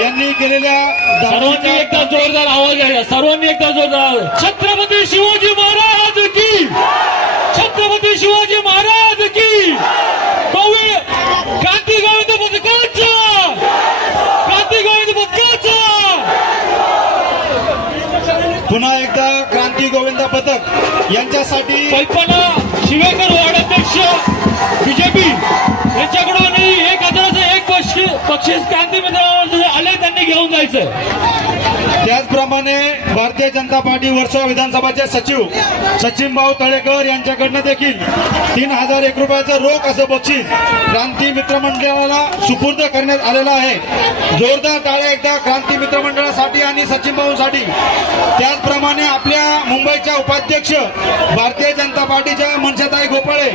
यांनी केलेल्या सर्वांनी एकदा जोरदार आवाज आहे, सर्वांनी एकदा जोरदार. छत्रपती शिवाजी महाराज की, छत्रपती शिवाजी महाराज की. क्रांती गोविंद पथकाचा, क्रांती गोविंद पथकाचा. पुन्हा एकदा क्रांती गोविंद पथक यांच्यासाठी कल्पना शिवेकर वार्डाध्यक्ष बीजेपी यांच्याकडून 1,001 बक्षीस क्रांती मित्रांवर आले, त्यांनी घेऊन जायचं. त्याचप्रमाणे भारतीय जनता पार्टी वर्सोवा विधानसभाचे सचिव सचिन भाऊ तळेकर यांच्याकडनं देखील 3,001 रुपयाचं रोख असं बक्षीस क्रांती मित्र मंडळाला सुपूर्द करण्यात आलेलं आहे. जोरदार टाळ्या एकदा क्रांती मित्र मंडळासाठी आणि सचिन भाऊसाठी. त्याचप्रमाणे आपल्या मुंबईच्या उपाध्यक्ष भारतीय जनता पार्टीच्या मनशाताई गोपाळे